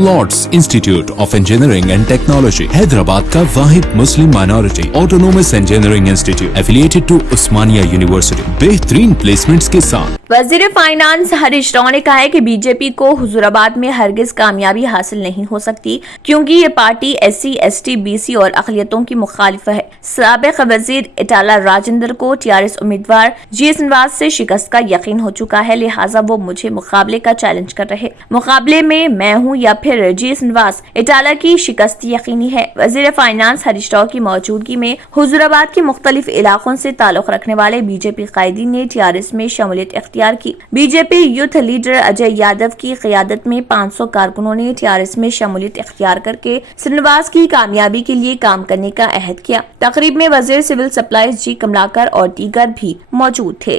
Lord's institute of engineering and technology Hyderabad का वाहिद मुस्लिम minority autonomous engineering institute affiliated to Osmania university बेहतरीन placements के साथ। वजीर फाइनेंस हरीश राव ने कहा है कि बीजेपी को हुजूराबाद में हरगिज कामयाबी हासिल नहीं हो सकती क्योंकि ये पार्टी SC, ST, BC और अक़लियतों की मुखालिफ है। साबिक वजीर इटाला राजेंद्र को TRS उम्मीदवार G. श्रीनिवास से शिकस्त का यकीन हो चुका है, लिहाजा वो मुझे मुकाबले का चैलेंज कर रहे। मुकाबले में मैं हूँ या फिर G. श्रीनिवास, इटाला की शिकस्त यकीनी है। वजीर फाइनेंस हरीश राव की मौजूदगी में हुजूराबाद के मुख्तलिफ इलाकों से ताल्लुक रखने वाले बीजेपी कायदीन ने TRS में शमूलियत इख्तियार की। BJP youth leader Ajay Yadav की क़यादत में 500 कारकुनों ने TRS में शमूलियत इख्तियार करके श्रीनिवास की कामयाबी के लिए काम करने का अहद किया। तकरीब में वजीर सिविल सप्लाईज G. कमलाकर और दीगर भी मौजूद थे।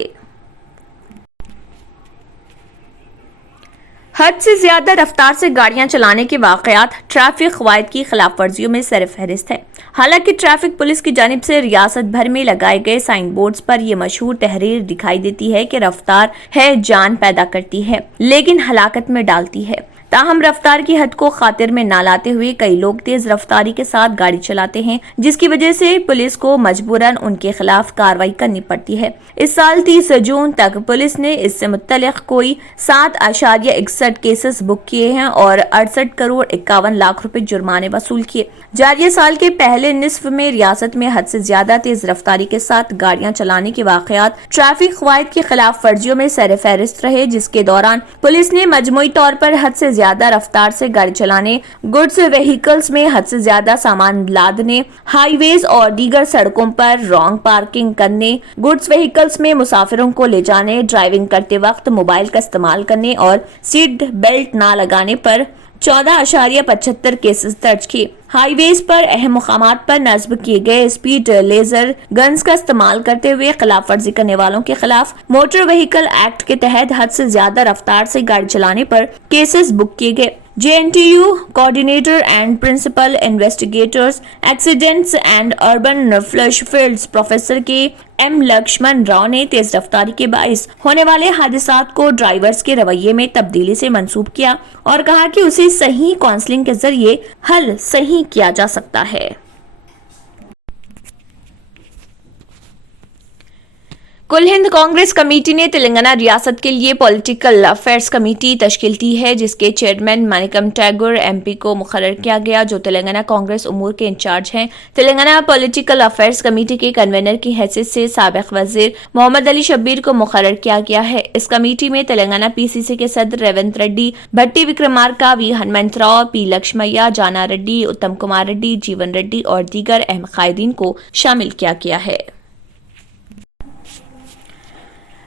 हद से ज्यादा रफ्तार से गाड़ियां चलाने के वाकयात ट्रैफिक क़वायद की खिलाफ वर्जियों में सरफहरिस्त है। हालांकि ट्रैफिक पुलिस की जानिब से रियासत भर में लगाए गए साइन बोर्ड्स पर यह मशहूर तहरीर दिखाई देती है कि रफ्तार है जान पैदा करती है लेकिन हलाकत में डालती है। ताहम रफ्तार की हद को खातिर में न लाते हुए कई लोग तेज रफ्तारी के साथ गाड़ी चलाते हैं, जिसकी वजह से पुलिस को मजबूरन उनके खिलाफ कार्रवाई करनी पड़ती है। इस साल 30 जून तक पुलिस ने इससे मुत्तलिक कोई 7.61 केसेस बुक किए हैं और 68 करोड़ 51 लाख रुपए जुर्माने वसूल किए। जारी साल के पहले निस्फ में रियासत में हद से ज्यादा तेज रफ्तारी के साथ गाड़ियां चलाने के वाकयात ट्रैफिक क़वायद की खिलाफ वर्जियों में सरफहरिस्त रहे, जिसके दौरान पुलिस ने मजमूई तौर पर हद से ज्यादा रफ्तार से गाड़ी चलाने, गुड्स व्हीकल्स में हद से ज्यादा सामान लादने, हाईवेज और दीगर सड़कों पर रॉन्ग पार्किंग करने, गुड्स व्हीकल्स में मुसाफिरों को ले जाने, ड्राइविंग करते वक्त मोबाइल का इस्तेमाल करने और सीट बेल्ट ना लगाने पर 14.75 केसेस दर्ज किए। हाईवेज पर अहम मुकामात पर नस्ब किए गए स्पीड लेजर गन्स का इस्तेमाल करते हुए खिलाफ वर्जी करने वालों के खिलाफ मोटर व्हीकल एक्ट के तहत हद से ज्यादा रफ्तार से गाड़ी चलाने पर केसेस बुक किए गए। JNTU coordinator and principal investigators accidents and urban flush fields professor के M. लक्ष्मण राव ने तेज रफ्तारी के बाइस होने वाले हादसात को ड्राइवर्स के रवैये में तब्दीली से मंसूब किया और कहा कि उसे सही काउंसलिंग के जरिए हल सही किया जा सकता है। कुल हिंद कांग्रेस कमेटी ने तेलंगाना रियासत के लिए पॉलिटिकल अफेयर्स कमेटी तश्कील की है, जिसके चेयरमैन मानिकम टैगोर MP को मुकर्रर किया गया, जो तेलंगाना कांग्रेस उमूर के इंचार्ज हैं। तेलंगाना पॉलिटिकल अफेयर्स कमेटी के कन्वीनर की हैसियत से साबिक वजीर मोहम्मद अली शब्बीर को मुकर्रर किया गया है। इस कमेटी में तेलंगाना PCC के सदर रेवंत रेड्डी, भट्टी विक्रमार्का, V. हनुमंतराव, P. लक्ष्मయ్య, जाना रेड्डी, उत्तम कुमार रेड्डी, जीवन रेड्डी और दीगर अहम कायदीन को शामिल किया गया है।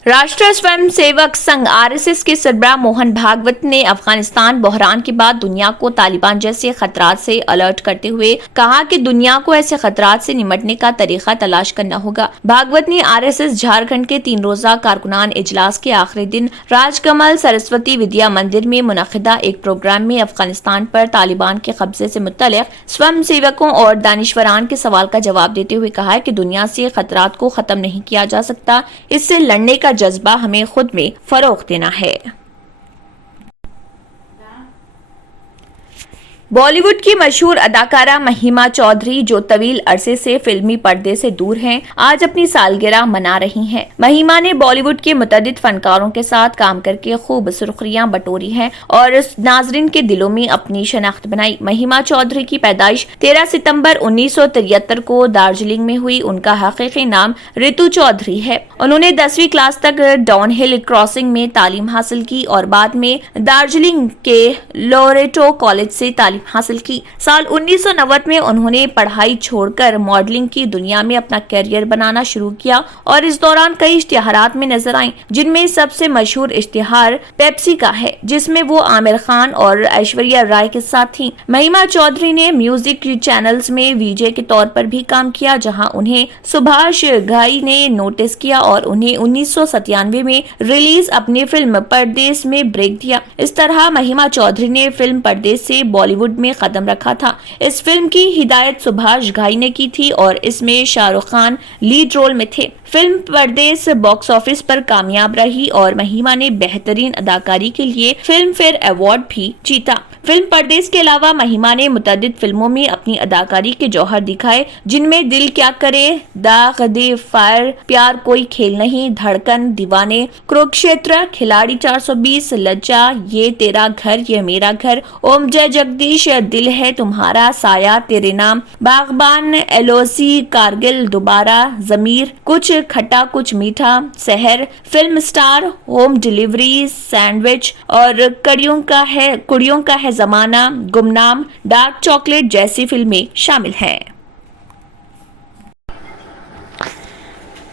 राष्ट्रीय स्वयं सेवक संघ RSS के सरबराह मोहन भागवत ने अफगानिस्तान बहरान के बाद दुनिया को तालिबान जैसे खतरात से अलर्ट करते हुए कहा कि दुनिया को ऐसे खतरात से निपटने का तरीका तलाश करना होगा। भागवत ने RSS झारखंड के 3 रोजा कारकुनान इजलास के आखिरी दिन राजकमल सरस्वती विद्या मंदिर में मुनक़िदा एक प्रोग्राम में अफगानिस्तान पर तालिबान के कब्जे से मुत्तलिक स्वयं सेवकों और दानिशवरान के सवाल का जवाब देते हुए कहा कि दुनिया से खतरात को खत्म नहीं किया जा सकता, इससे लड़ने का जज्बा हमें खुद में फरोग देना है। बॉलीवुड की मशहूर अदाकारा महिमा चौधरी, जो तवील अरसे से फिल्मी पर्दे से दूर हैं, आज अपनी सालगिरह मना रही हैं। महिमा ने बॉलीवुड के मुतअद्दिद फनकारों के साथ काम करके खूब सुर्खियां बटोरी हैं और नाजरीन के दिलों में अपनी शनाख्त बनाई। महिमा चौधरी की पैदाइश 13 सितंबर 1973 को दार्जिलिंग में हुई। उनका हकीकी नाम रितु चौधरी है। उन्होंने 10वीं क्लास तक डाउनहिल क्रॉसिंग में तालीम हासिल की और बाद में दार्जिलिंग के लोरेटो कॉलेज से तालीम हासिल की। साल 1990 में उन्होंने पढ़ाई छोड़कर मॉडलिंग की दुनिया में अपना करियर बनाना शुरू किया और इस दौरान कई इश्तिहारात में नजर आईं, जिनमें सबसे मशहूर इश्तिहार पेप्सी का है, जिसमें वो आमिर खान और ऐश्वर्या राय के साथ थीं। महिमा चौधरी ने म्यूजिक चैनल्स में VJ के तौर पर भी काम किया, जहां उन्हें सुभाष घई ने नोटिस किया और उन्हें 1997 में रिलीज अपनी फिल्म परदेस में ब्रेक दिया। इस तरह महिमा चौधरी ने फिल्म परदेस से बॉलीवुड में कदम रखा था। इस फिल्म की हिदायत सुभाष घई ने की थी और इसमें शाहरुख खान लीड रोल में थे। फिल्म परदेस बॉक्स ऑफिस पर कामयाब रही और महिमा ने बेहतरीन अदाकारी के लिए फिल्म फेयर अवार्ड भी जीता। फिल्म परदेस के अलावा महिमा ने मुतअद्दिद फिल्मों में अपनी अदाकारी के जौहर दिखाए, जिनमें दिल क्या करे, दाग दे, फायर, प्यार कोई खेल नहीं, धड़कन, दीवाने, कुरुक्षेत्र, खिलाड़ी 420, लज्जा, ये तेरा घर ये मेरा घर, ओम जय जगदीश, दिल है तुम्हारा, साया, तेरे नाम, बागबान, एलओसी, कारगिल, दोबारा, जमीर, कुछ खट्टा कुछ मीठा, शहर, film star, home delivery, sandwich और कुड़ियों का है जमाना, गुमनाम, डार्क चॉकलेट जैसी फिल्में शामिल हैं।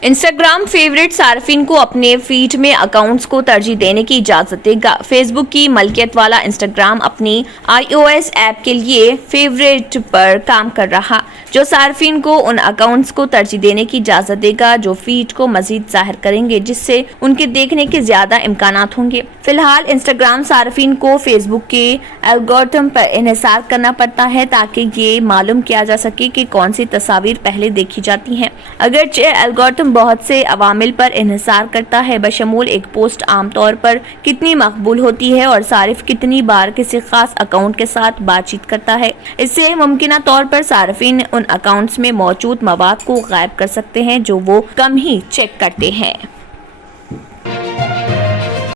इंस्टाग्राम फेवरेट सार्फिन को अपने फीड में अकाउंट्स को तरजीह देने की इजाजत देगा। फेसबुक की मलकियत वाला इंस्टाग्राम अपनी iOS ऐप के लिए फेवरेट पर काम कर रहा, जो सार्फिन को उन अकाउंट्स को तरजीह देने की इजाजत देगा जो फीड को मजीद जाहिर करेंगे, जिससे उनके देखने के ज्यादा इम्कानात होंगे। फिलहाल इंस्टाग्राम सार्फिन को फेसबुक के एल्गोरिथम पर इन्हिसार करना पड़ता है ताकि ये मालूम किया जा सके कि कौन सी तस्वीर पहले देखी जाती हैं। अगरचे एल्गोरिथम बहुत से अवामिल पर इन्हिसार करता है, बशमूल एक पोस्ट आमतौर पर कितनी मकबूल होती है और सारिफ कितनी बार किसी खास अकाउंट के साथ बातचीत करता है। इससे मुमकिना तौर पर सार्फिन उन अकाउंट्स में मौजूद मवाद को गायब कर सकते हैं जो वो कम ही चेक करते हैं।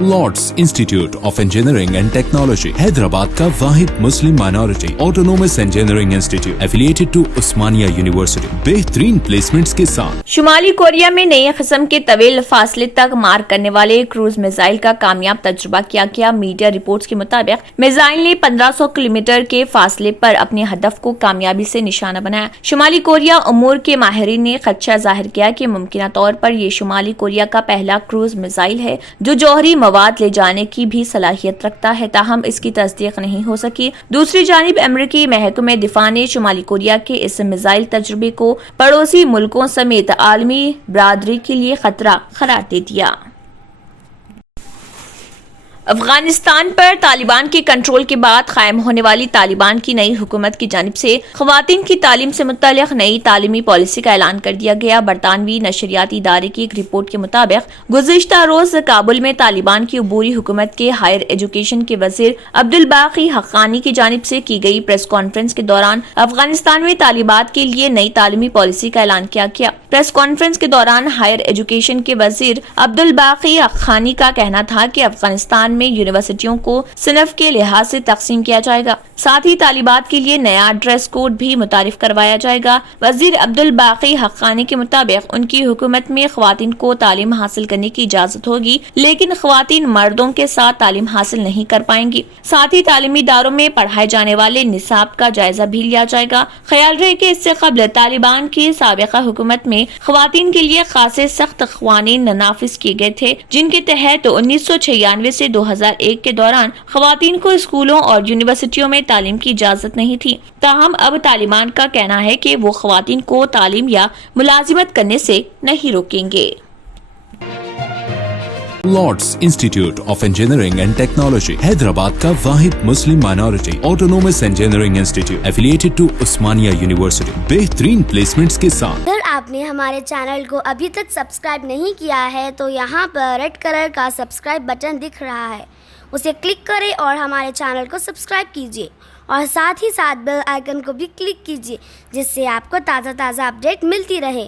Lords institute of engineering and technology, Hyderabad का वाहिद मुस्लिम minority autonomous engineering institute affiliated to Osmania university, बेहतरीन प्लेसमेंट्स के साथ। शुमाली कोरिया में नई किस्म के तवील फासले तक मार करने वाले क्रूज मिसाइल का कामयाब तजुर्बा किया गया। मीडिया रिपोर्ट्स के मुताबिक मिसाइल ने 1500 किलोमीटर के फासले पर अपने हदफ को कामयाबी से निशाना बनाया। शुमाली कोरिया उमूर के माहिरीन ने खदशा जाहिर किया कि मुमकिना तौर पर ये शुमाली कोरिया का पहला क्रूज मिसाइल है जो जौहरी मवाद ले जाने की भी सलाहियत रखता है, ताहम इसकी तस्दीक नहीं हो सकी। दूसरी जानिब अमेरिकी महकमे दिफा ने शुमाली कोरिया के इस मिसाइल तजुर्बे को पड़ोसी मुल्कों समेत आलमी बरादरी के लिए खतरा करार दे दिया। अफगानिस्तान पर तालिबान के कंट्रोल के बाद कायम होने वाली तालिबान की नई हुकूमत की जानिब से ख्वातीन की तालीम से मुतल्लिक नई तालीमी पॉलिसी का ऐलान कर दिया गया। बरतानवी नशरियाती इदारे की एक रिपोर्ट के मुताबिक गुज़िश्ता रोज काबुल में तालिबान की अबूरी हुकूमत के हायर एजुकेशन के वजीर अब्दुल बाकी हक्कानी की जानिब से की गई प्रेस कॉन्फ्रेंस के दौरान अफगानिस्तान में तालिबात के लिए नई तालीमी पॉलिसी का ऐलान किया गया। प्रेस कॉन्फ्रेंस के दौरान हायर एजुकेशन के वजीर अब्दुल बाकी हक्कानी का कहना था कि अफगानिस्तान में यूनिवर्सिटियों को सिनफ के लिहाज से तकसीम किया जाएगा, साथ ही तालिबात के लिए नया ड्रेस कोड भी मुतारिफ करवाया जाएगा। वजीर अब्दुल बाकी हक्कानी के मुताबिक उनकी हुकूमत में ख्वातीन को तालीम हासिल करने की इजाजत होगी, लेकिन ख्वातीन मर्दों के साथ तालीम हासिल नहीं कर पाएंगी। साथ ही तालीमी इदारों में पढ़ाए जाने वाले निसाब का जायजा भी लिया जाएगा। ख्याल रहे कि इससे कबल तालिबान की साबिका हुकूमत में ख्वातीन के लिए खासे सख्त क़वानीन नाफिज किए गए थे, जिनके तहत 1996 से 2001 के दौरान ख्वातीन को स्कूलों और यूनिवर्सिटियों में तालीम की इजाजत नहीं थी। ताहम अब तालिबान का कहना है कि वो ख्वातीन को तालीम या मुलाजिमत करने से नहीं रोकेंगे। Lords institute of engineering and technology, Hyderabad का वाहिद मुस्लिम minority autonomous engineering institute affiliated to Osmania university, बेहतरीन प्लेसमेंट्स के साथ। अगर आपने हमारे चैनल को अभी तक सब्सक्राइब नहीं किया है तो यहाँ पर रेड कलर का सब्सक्राइब बटन दिख रहा है, उसे क्लिक करें और हमारे चैनल को सब्सक्राइब कीजिए और साथ ही साथ बेल आइकन को भी क्लिक कीजिए, जिससे आपको ताज़ा अपडेट मिलती रहे।